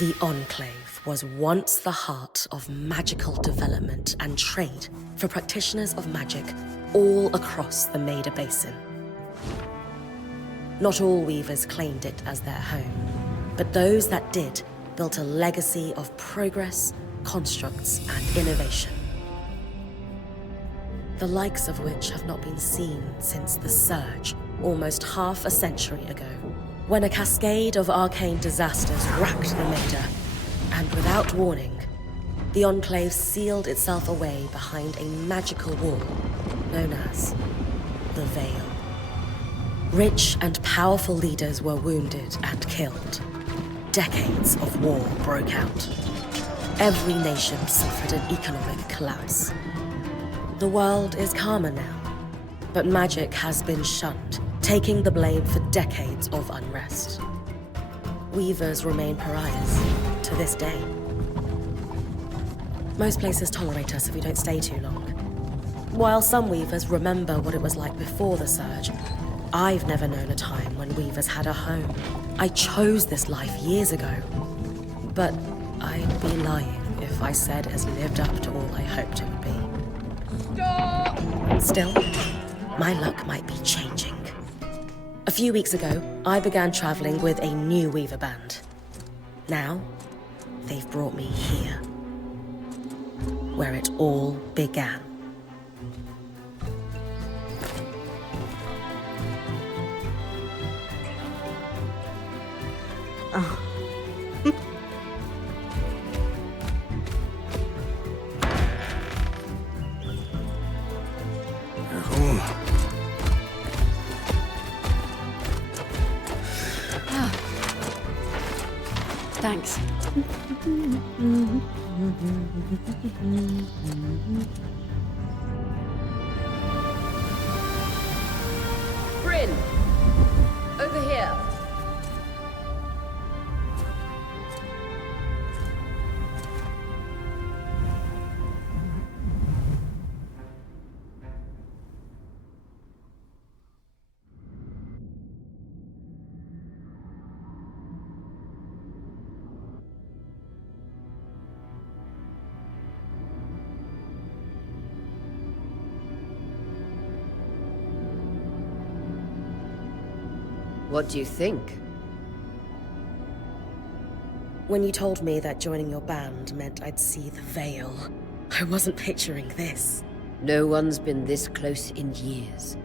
The Enclave was once the heart of magical development and trade for practitioners of magic all across the Maida Basin. Not all weavers claimed it as their home, but those that did built a legacy of progress, constructs, and innovation. The likes of which have not been seen since the Surge, almost half a century ago, when a cascade of arcane disasters racked the Maida, and without warning, the Enclave sealed itself away behind a magical wall known as the Veil. Rich and powerful leaders were wounded and killed. Decades of war broke out. Every nation suffered an economic collapse. The world is calmer now, but magic has been shunned, taking the blame for decades of unrest. Weavers remain pariahs to this day. Most places tolerate us if we don't stay too long. While some weavers remember what it was like before the Surge, I've never known a time when weavers had a home. I chose this life years ago, but I'd be lying if I said it has lived up to all I hoped it would be. Stop! Still, my luck might be changing. A few weeks ago, I began traveling with a new weaver band. Now, they've brought me here, where it all began. Oh. Thanks. Brynn! Over here! What do you think? When you told me that joining your band meant I'd see the Veil, I wasn't picturing this. No one's been this close in years.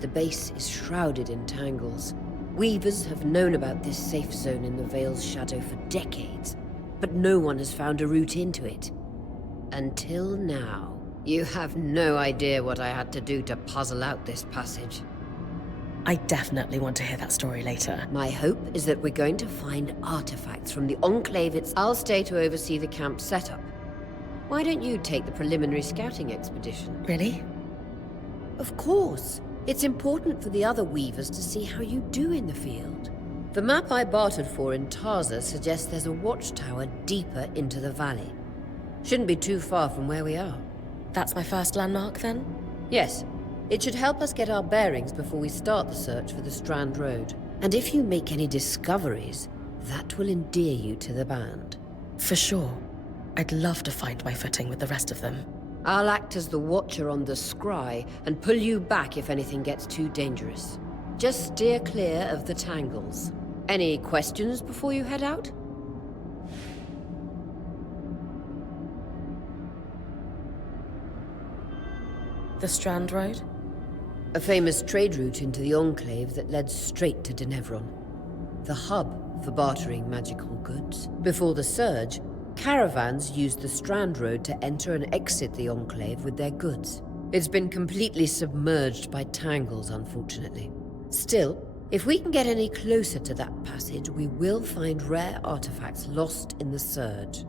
The base is shrouded in tangles. Weavers have known about this safe zone in the Veil's shadow for decades, but no one has found a route into it. Until now. You have no idea what I had to do to puzzle out this passage. I definitely want to hear that story later. My hope is that we're going to find artifacts from the Enclave. I'll stay to oversee the camp setup. Why don't you take the preliminary scouting expedition? Really? Of course. It's important for the other weavers to see how you do in the field. The map I bartered for in Tarza suggests there's a watchtower deeper into the valley. Shouldn't be too far from where we are. That's my first landmark, then? Yes. It should help us get our bearings before we start the search for the Strand Road. And if you make any discoveries, that will endear you to the band. For sure. I'd love to find my footing with the rest of them. I'll act as the watcher on the scry and pull you back if anything gets too dangerous. Just steer clear of the tangles. Any questions before you head out? The Strand Road? A famous trade route into the Enclave that led straight to Denevron. The hub for bartering magical goods. Before the Surge, caravans used the Strand Road to enter and exit the Enclave with their goods. It's been completely submerged by tangles, unfortunately. Still, if we can get any closer to that passage, we will find rare artifacts lost in the Surge.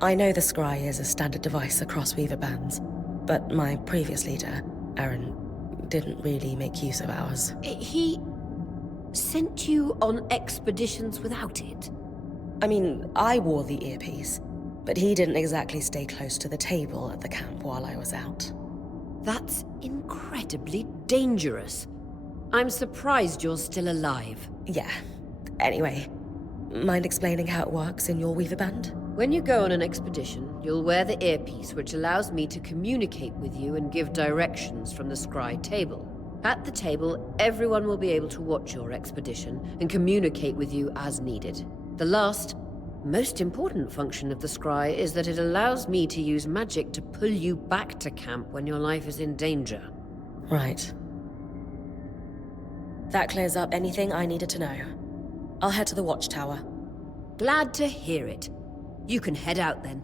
I know the scry is a standard device across weaver bands, but my previous leader, Aaron, didn't really make use of ours. He sent you on expeditions without it? I mean, I wore the earpiece, but he didn't exactly stay close to the table at the camp while I was out. That's incredibly dangerous. I'm surprised you're still alive. Yeah. Anyway, Mind explaining how it works in your Weaver Band? When you go on an expedition, you'll wear the earpiece which allows me to communicate with you and give directions from the scry table. At the table, everyone will be able to watch your expedition and communicate with you as needed. The last, most important function of the scry is that it allows me to use magic to pull you back to camp when your life is in danger. Right. That clears up anything I needed to know. I'll head to the watchtower. Glad to hear it. You can head out then.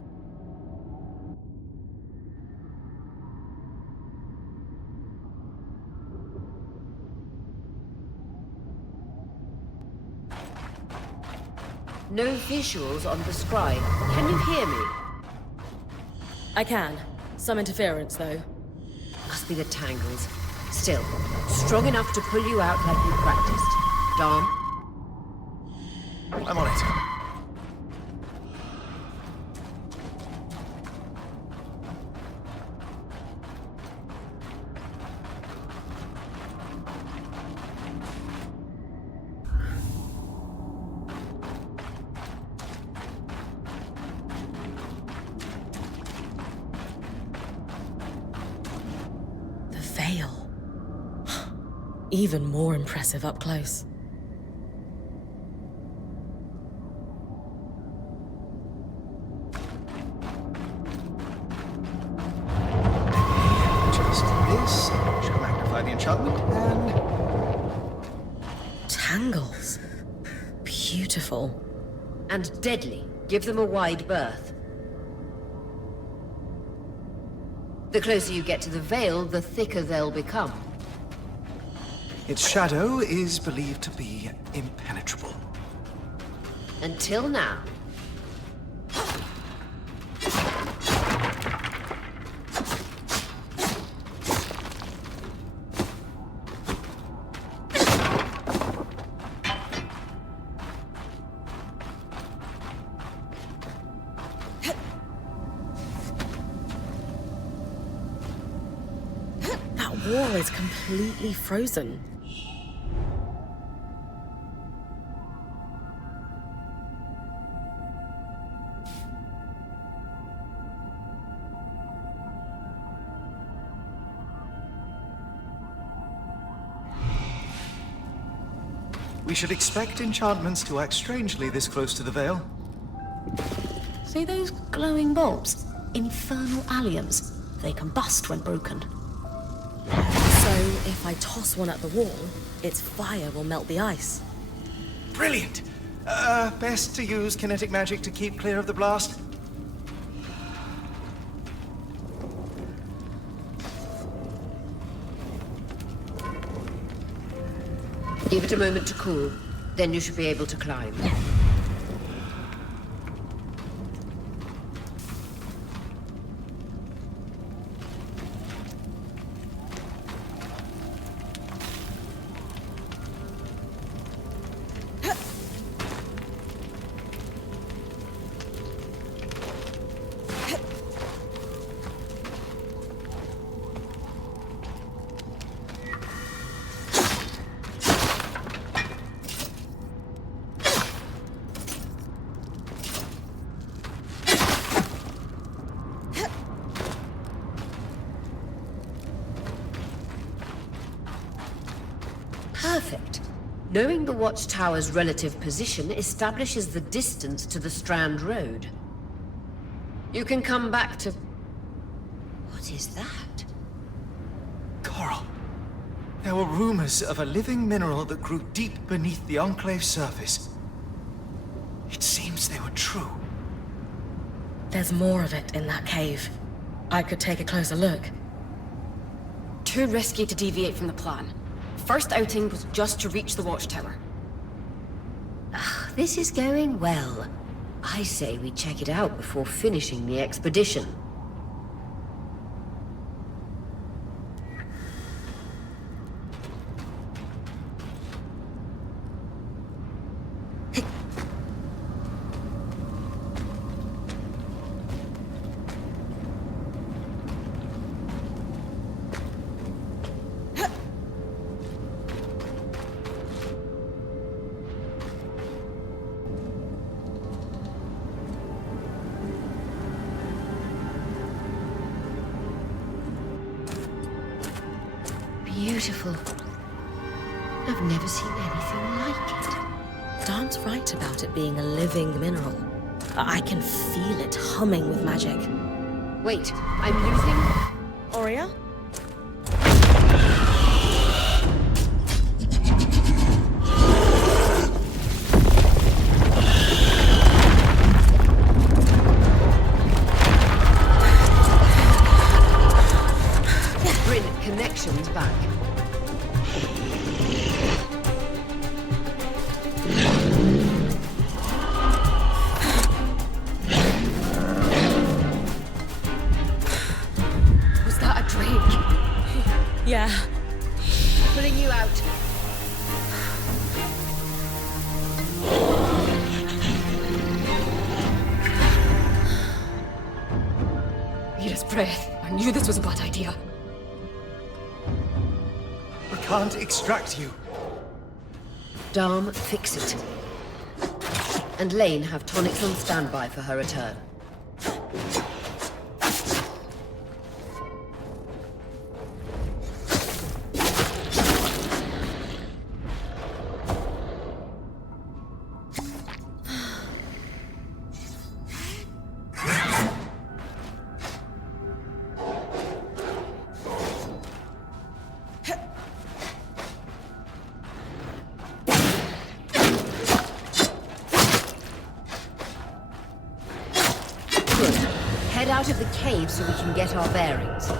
No visuals on the scry. Can you hear me? I can. Some interference, though. Must be the tangles. Still, strong enough to pull you out like you practiced. Dom? I'm on it. The veil. Even more impressive up close. Tangles. Beautiful. And deadly. Give them a wide berth. The closer you get to the veil, the thicker they'll become. Its shadow is believed to be impenetrable. Until now. That wall is completely frozen. We should expect enchantments to act strangely this close to the veil. See those glowing bulbs? Infernal alliums. They combust when broken. So, if I toss one at the wall, its fire will melt the ice. Brilliant! Best to use kinetic magic to keep clear of the blast. Give it a moment to cool. Then you should be able to climb. Perfect. Knowing the watchtower's relative position establishes the distance to the Strand Road. You can come back to... What is that? Coral. There were rumors of a living mineral that grew deep beneath the Enclave surface. It seems they were true. There's more of it in that cave. I could take a closer look. Too risky to deviate from the plan. First outing was just to reach the watchtower. This is going well. I say we check it out before finishing the expedition. beautiful. I've never seen anything like it. Dan's right about it being a living mineral. I can feel it humming with magic. Wait, I'm losing... Aurea? Brynn, connections back. Yeah. Pulling you out. Mira's breath. I knew this was a bad idea. We can't extract you. Dharm, fix it. And Lane have tonics on standby for her return. Head out of the cave so we can get our bearings.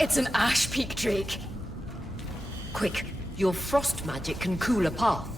It's an Ash Peak Drake. Quick, your frost magic can cool a path.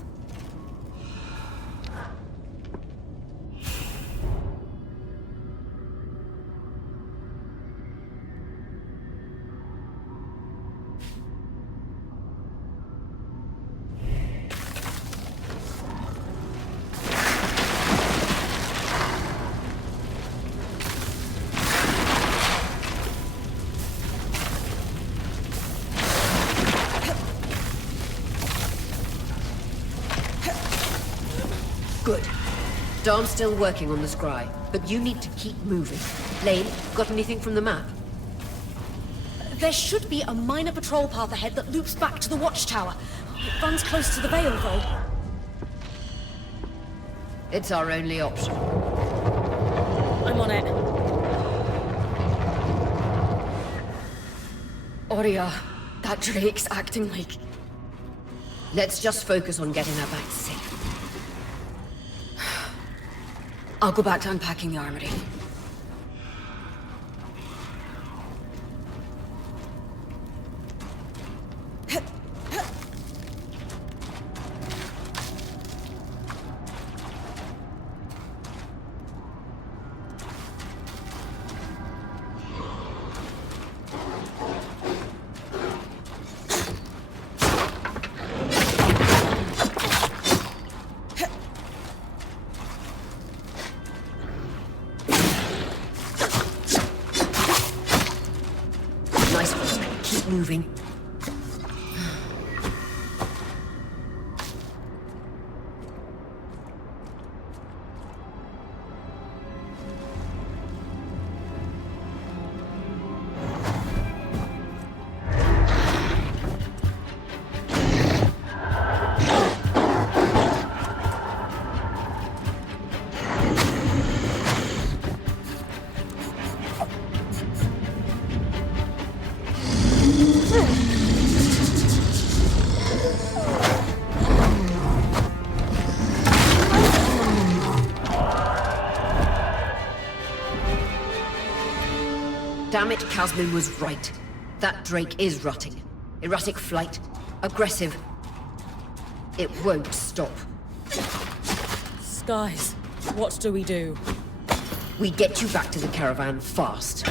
Good. Darm's still working on the scry, but you need to keep moving. Lane, got anything from the map? There should be a minor patrol path ahead that loops back to the watchtower. It runs close to the Vale, though. It's our only option. I'm on it. Aurea, that Drake's acting like... Let's just focus on getting her back safe. I'll go back to unpacking the armory. moving. Damn it, Casmin was right. That Drake is rotting. Erratic flight. Aggressive. It won't stop. Skies, what do we do? We get you back to the caravan fast.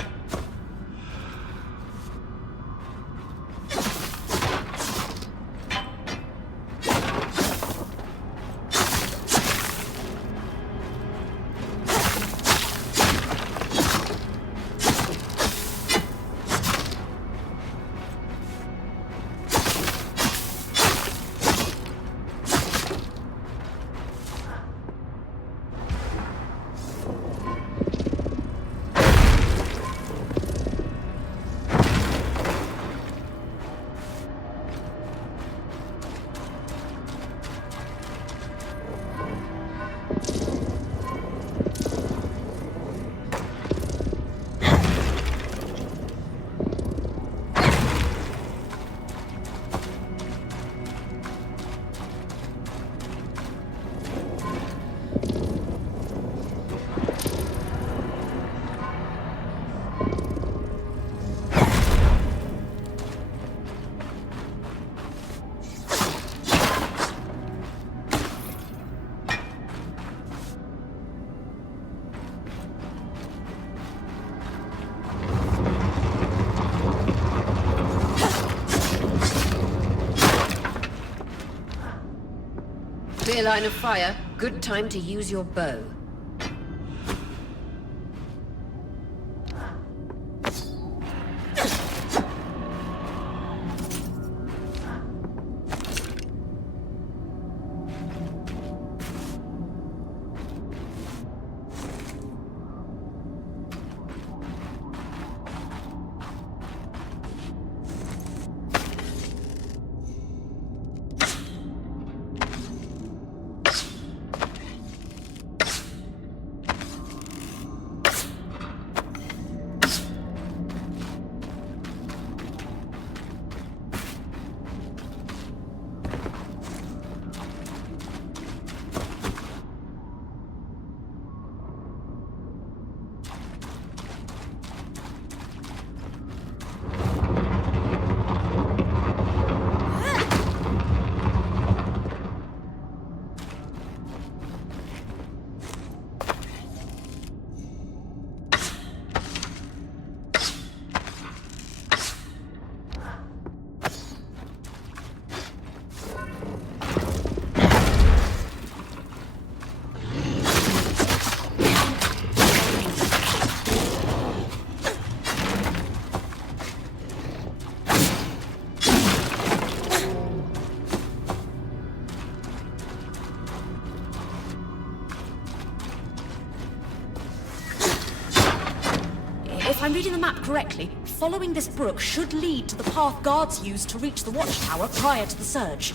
Clear line of fire. Good time to use your bow. If I'm reading the map correctly, following this brook should lead to the path guards used to reach the watchtower prior to the surge.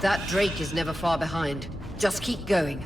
That Drake is never far behind. Just keep going.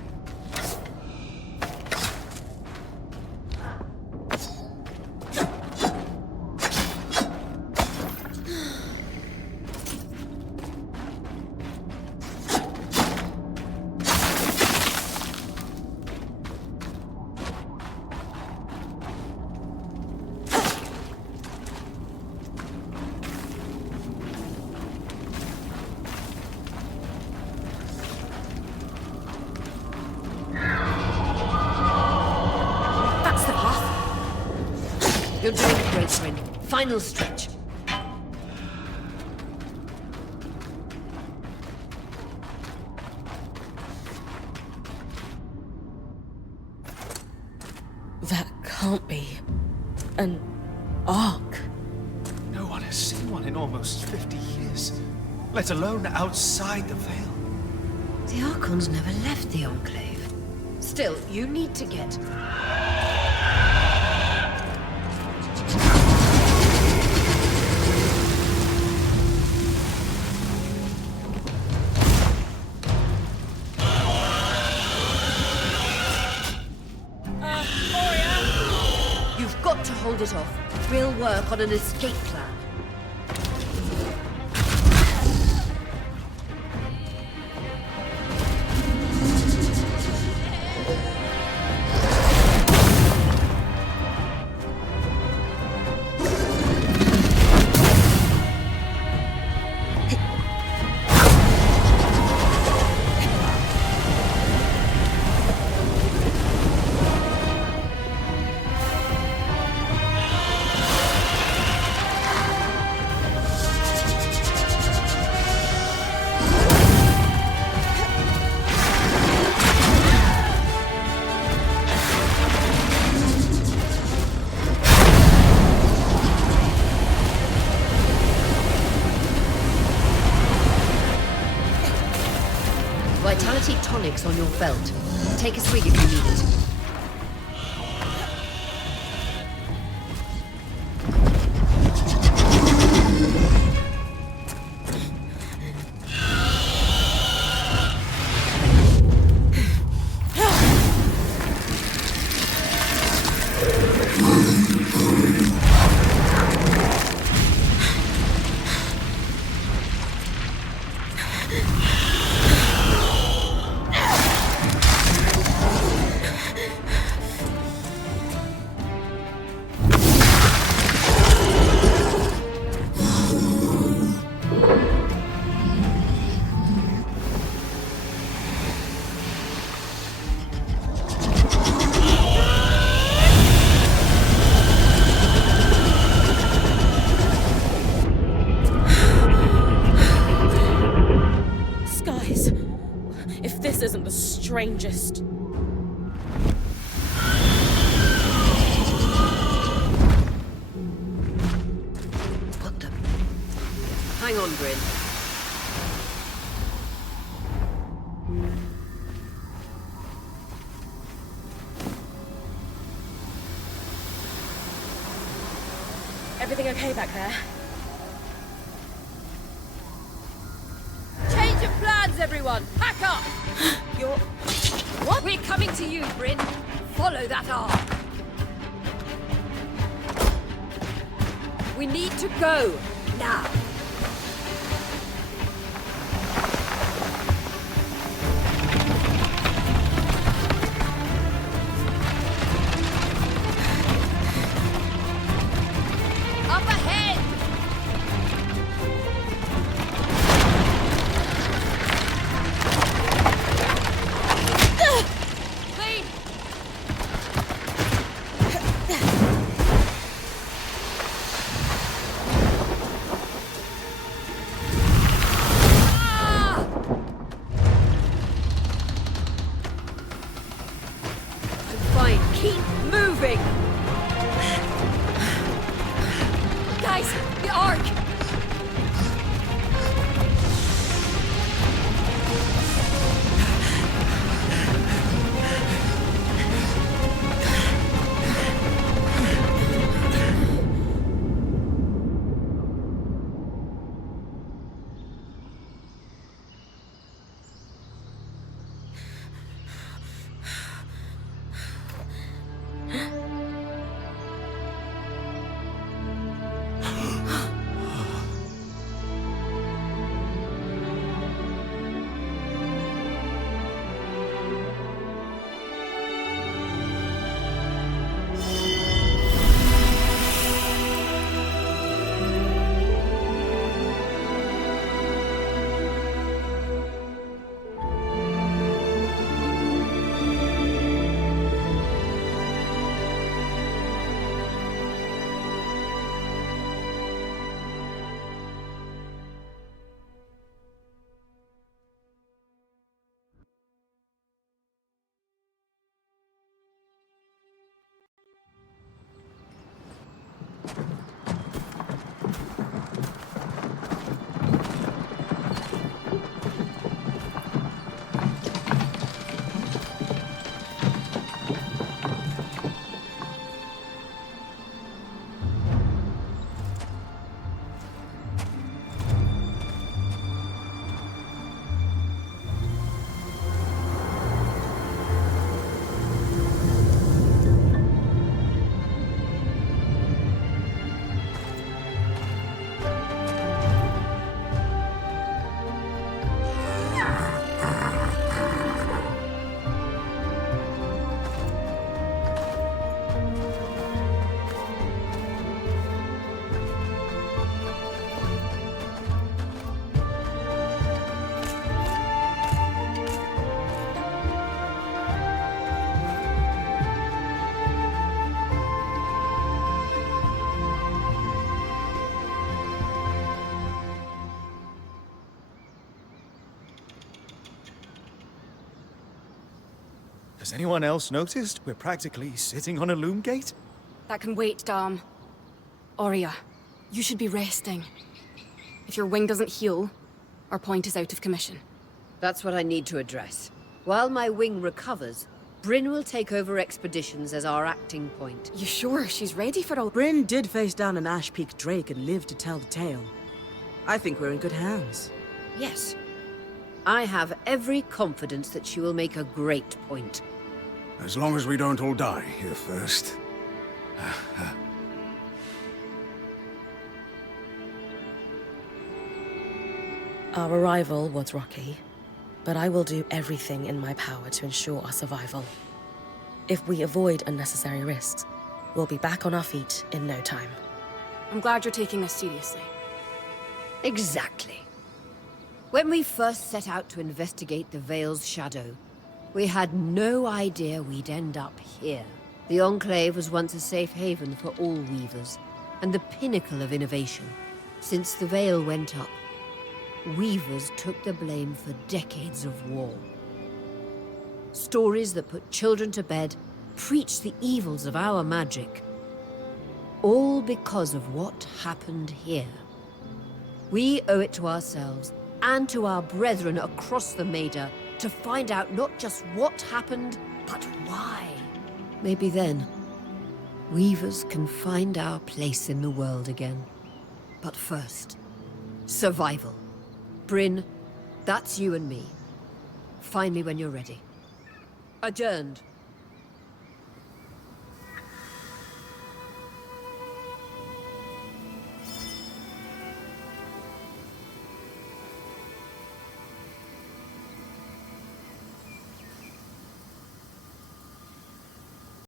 You're doing great, Brynn. Final stretch. That can't be an arc. No one has seen one in almost 50 years, let alone outside the Veil. The Archons never left the Enclave. Still, you need to get... You've got to hold it off. We'll work on an escape plan. Vitality tonics on your belt. Take a swig if you need it. Isn't the strangest. What the... Hang on, Brynn. Everything okay back there? Change of plans, everyone! Pack up! You're... What? We're coming to you, Brynn. Follow that arc. We need to go. Now. Up ahead! Has anyone else noticed we're practically sitting on a loom gate? That can wait, Dom. Aurea, you should be resting. If your wing doesn't heal, our point is out of commission. That's what I need to address. While my wing recovers, Brynn will take over expeditions as our acting point. You sure she's ready for all... Brynn did face down an Ash Peak Drake and lived to tell the tale. I think we're in good hands. Yes. I have every confidence that she will make a great point. As long as we don't all die here first. Our arrival was rocky, but I will do everything in my power to ensure our survival. If we avoid unnecessary risks, we'll be back on our feet in no time. I'm glad you're taking this seriously. Exactly. When we first set out to investigate the Veil's shadow, we had no idea we'd end up here. The Enclave was once a safe haven for all weavers, and the pinnacle of innovation. Since the Veil went up, weavers took the blame for decades of war. Stories that put children to bed preached the evils of our magic. All because of what happened here. We owe it to ourselves and to our brethren across the Maida to find out not just what happened, but why. Maybe then, weavers can find our place in the world again. But first, survival. Brynn, that's you and me. Find me when you're ready. Adjourned.